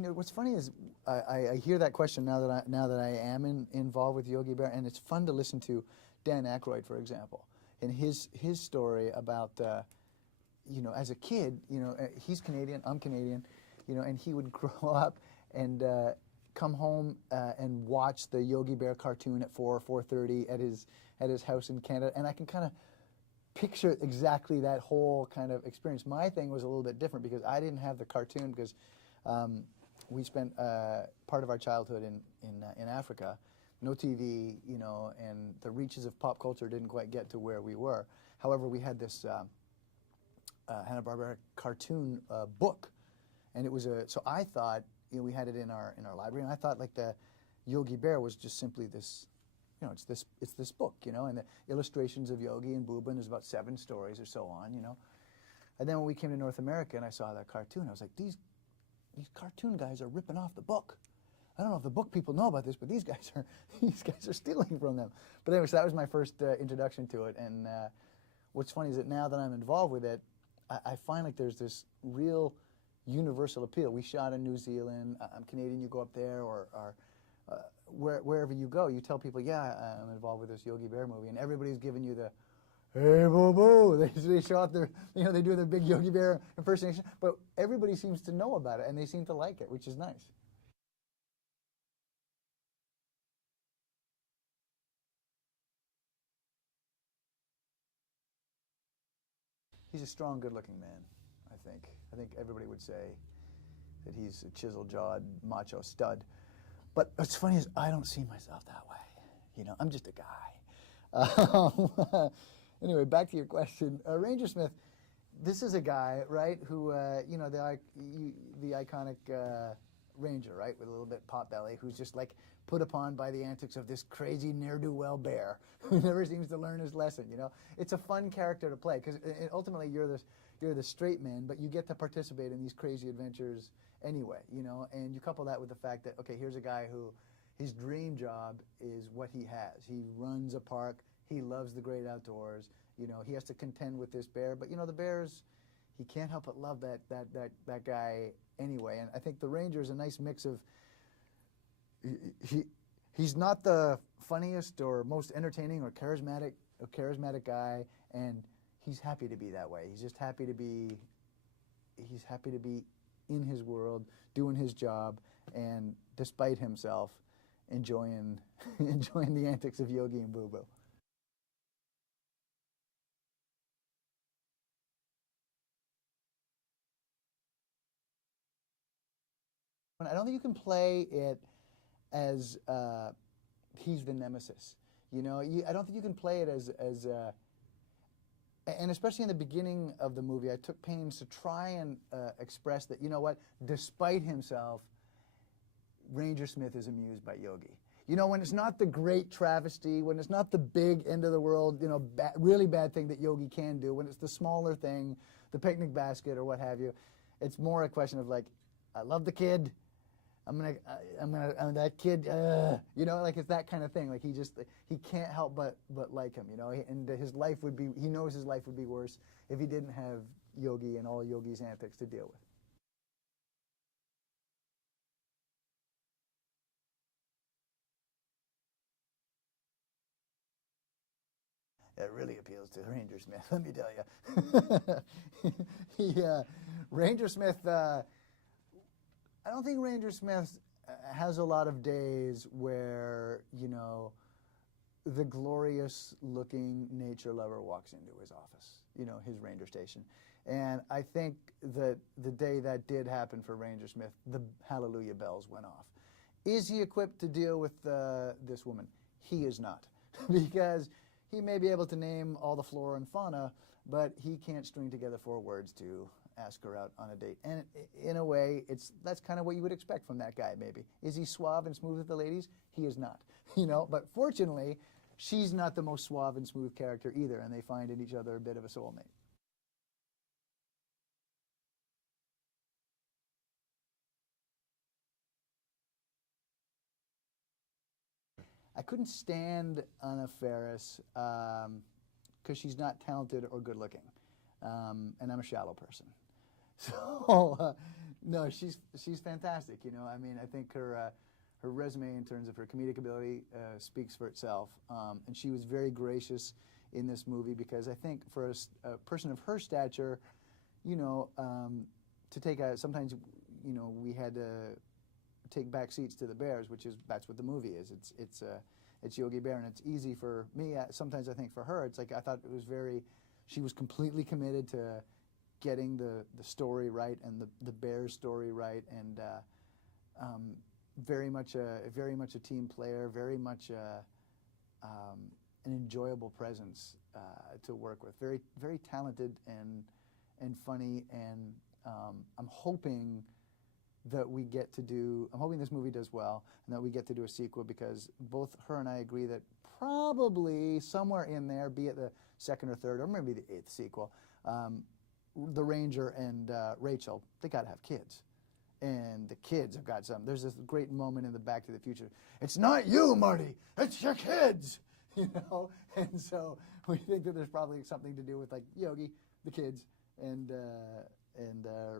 You know, what's funny is I hear that question now that I am involved with Yogi Bear, and it's fun to listen to Dan Aykroyd, for example, and his story about you know, as a kid, you know, he's Canadian, I'm Canadian, you know, and he would grow up and come home and watch the Yogi Bear cartoon at 4:30 at his house in Canada, and I can kind of picture exactly that whole kind of experience. My thing was a little bit different because I didn't have the cartoon because we spent part of our childhood in Africa, no TV, you know, and the reaches of pop culture didn't quite get to where we were. However, we had this Hanna-Barbera cartoon book, and it was so I thought, you know, we had it in our library, and I thought like the Yogi Bear was just simply this, you know, it's this book, you know, and the illustrations of Yogi and Booba, and there's about 7 stories or so on, you know. And then when we came to North America and I saw that cartoon, I was like, these cartoon guys are ripping off the book. I don't know if the book people know about this, but these guys are stealing from them. But anyway, so that was my first introduction to it. And what's funny is that now that I'm involved with it, I find like there's this real universal appeal. We shot in New Zealand. I'm Canadian. You go up there, or wherever you go, you tell people, yeah, I'm involved with this Yogi Bear movie, and everybody's giving you the, hey, boo, boo. They show off their, you know, they do their big Yogi Bear impersonation, but everybody seems to know about it, and they seem to like it, which is nice. He's a strong, good-looking man, I think. I think everybody would say that he's a chisel-jawed, macho stud. But what's funny is I don't see myself that way. You know, I'm just a guy. Anyway, back to your question. Ranger Smith, this is a guy, right, who, you know, the iconic ranger, right, with a little bit pot belly, who's just like put upon by the antics of this crazy ne'er-do-well bear who never seems to learn his lesson, you know. It's a fun character to play because ultimately you're the straight man, but you get to participate in these crazy adventures anyway, you know, and you couple that with the fact that, okay, here's a guy who his dream job is what he has. He runs a park. He loves the great outdoors. You know, he has to contend with this bear, but you know, the bear's, he can't help but love that guy anyway. And I think the ranger is a nice mix of, he's not the funniest or most entertaining or charismatic guy, and he's happy to be that way. He's just happy to be, he's happy to be in his world, doing his job, and despite himself, enjoying enjoying the antics of Yogi and Boo Boo. I don't think you can play it as he's the nemesis. You know, I don't think you can play it as and especially in the beginning of the movie, I took pains to try and express that, you know what, despite himself, Ranger Smith is amused by Yogi. You know, when it's not the great travesty, when it's not the big end of the world, you know, really bad thing that Yogi can do, when it's the smaller thing, the picnic basket or what have you, it's more a question of like, I love the kid. I'm that kid, you know, like it's that kind of thing. Like he can't help but like him, you know, and his life would be, he knows his life would be worse if he didn't have Yogi and all Yogi's antics to deal with. It really appeals to Ranger Smith, let me tell you. Ranger Smith, I don't think Ranger Smith has a lot of days where, you know, the glorious looking nature lover walks into his office, you know, his ranger station. And I think that the day that did happen for Ranger Smith, the hallelujah bells went off. Is he equipped to deal with this woman? He is not. Because he may be able to name all the flora and fauna, but he can't string together 4 words to ask her out on a date. And in a way, that's kind of what you would expect from that guy, maybe. Is he suave and smooth with the ladies? He is not, you know. But fortunately, she's not the most suave and smooth character either, and they find in each other a bit of a soulmate. I couldn't stand Anna Faris because she's not talented or good looking, and I'm a shallow person. So no, she's fantastic. You know, I mean, I think her resume in terms of her comedic ability speaks for itself, and she was very gracious in this movie because I think for a person of her stature, you know, to take sometimes, you know, we had to take back seats to the Bears, that's what the movie is. It's Yogi Bear, and it's easy for me. Sometimes I think for her, it's like I thought it was she was completely committed to getting the story right and the Bears story right, and very much a team player, very much an enjoyable presence to work with. Very very talented and funny, and I'm hoping that we get to do. I'm hoping this movie does well, and that we get to do a sequel, because both her and I agree that probably somewhere in there, be it the second or third or maybe the 8th sequel, the Ranger and Rachel, they got to have kids. And the kids have got some. There's this great moment in the Back to the Future. It's not you, Marty. It's your kids. You know. And so we think that there's probably something to do with like Yogi, the kids, and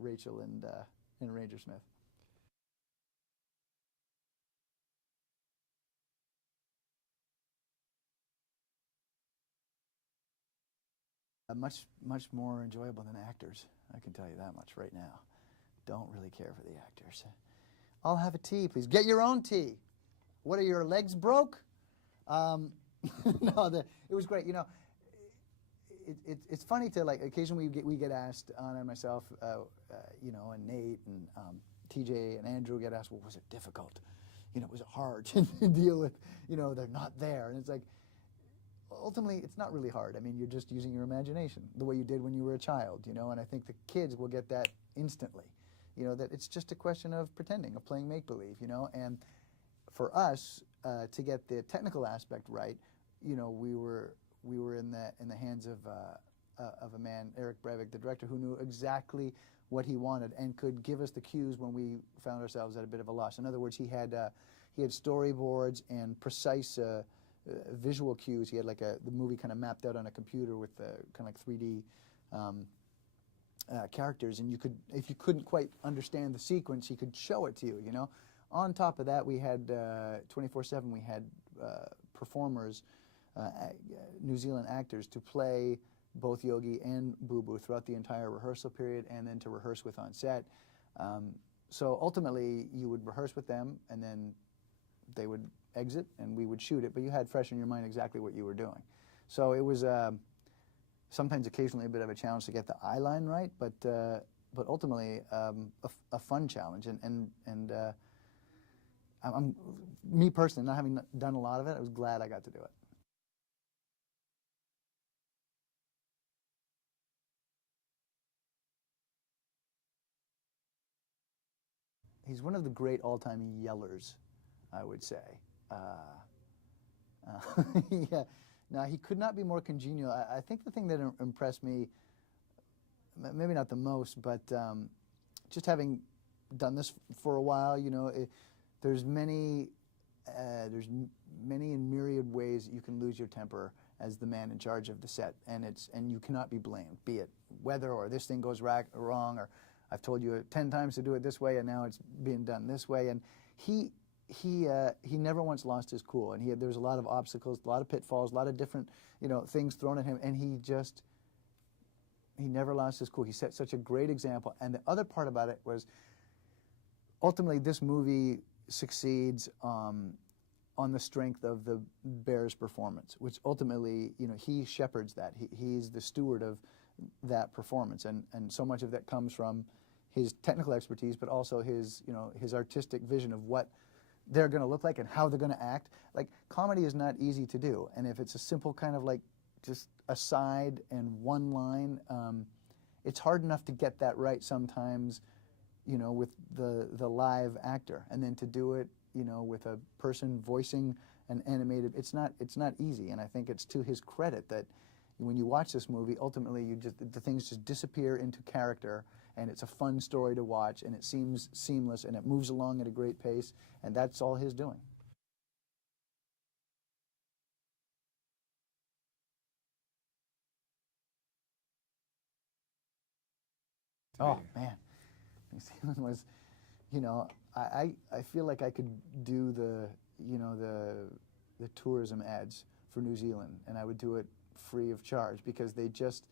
Rachel and Ranger Smith. Much more enjoyable than actors. I can tell you that much right now. Don't really care for the actors. I'll have a tea, please. Get your own tea. What are your legs broke? No, it was great. You know, it's funny to like occasionally we get asked, Anna and myself, you know, and Nate and TJ and Andrew get asked, well, was it difficult? You know, was it hard to deal with? You know, they're not there, and it's like, ultimately, it's not really hard. I mean, you're just using your imagination the way you did when you were a child, you know, and I think the kids will get that instantly, you know, that it's just a question of pretending, of playing make-believe, you know, and for us to get the technical aspect right, you know, we were in the hands of a man, Eric Breivik, the director, who knew exactly what he wanted and could give us the cues when we found ourselves at a bit of a loss. In other words, he had storyboards and precise visual cues. He had like the movie kind of mapped out on a computer with kind of like 3D characters, and if you couldn't quite understand the sequence, he could show it to you, you know. On top of that, we had 24/7, we had performers, New Zealand actors, to play both Yogi and Boo Boo throughout the entire rehearsal period, and then to rehearse with on set. So ultimately, you would rehearse with them, and then they would exit and we would shoot it, but you had fresh in your mind exactly what you were doing. So it was sometimes occasionally a bit of a challenge to get the eye line right, but ultimately a fun challenge, and me personally, not having done a lot of it, I was glad I got to do it. He's one of the great all-time yellers, I would say. Yeah. Now, he could not be more congenial. I think the thing that impressed me, maybe not the most, but just having done this for a while, you know, there's many and myriad ways you can lose your temper as the man in charge of the set, and you cannot be blamed, be it weather or this thing goes wrong, or I've told you 10 times to do it this way and now it's being done this way. And he never once lost his cool, and there's a lot of obstacles, a lot of pitfalls, a lot of different, you know, things thrown at him, and he never lost his cool. He set such a great example. And the other part about it was, ultimately, this movie succeeds on the strength of the Bears' performance, which ultimately, you know, he shepherds that. He's the steward of that performance, and so much of that comes from his technical expertise, but also his, you know, his artistic vision of what they're going to look like and how they're going to act. Like, comedy is not easy to do, and if it's a simple kind of like just a side and one line, it's hard enough to get that right sometimes, you know, with the live actor, and then to do it, you know, with a person voicing an animated, it's not easy. And I think it's to his credit that when you watch this movie, ultimately the things just disappear into character, and it's a fun story to watch, and it seems seamless, and it moves along at a great pace, and that's all his doing. Oh man, New Zealand was, you know, I feel like I could do the, you know, the tourism ads for New Zealand, and I would do it free of charge because they just,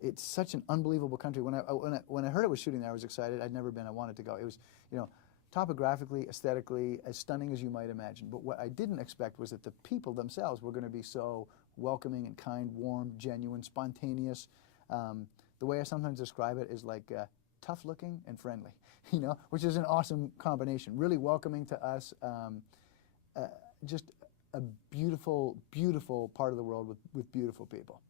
it's such an unbelievable country. When I heard it was shooting there, I was excited. I'd never been. I wanted to go. It was, you know, topographically, aesthetically, as stunning as you might imagine. But what I didn't expect was that the people themselves were going to be so welcoming and kind, warm, genuine, spontaneous. The way I sometimes describe it is like tough looking and friendly, you know, which is an awesome combination. Really welcoming to us, just a beautiful, beautiful part of the world with beautiful people.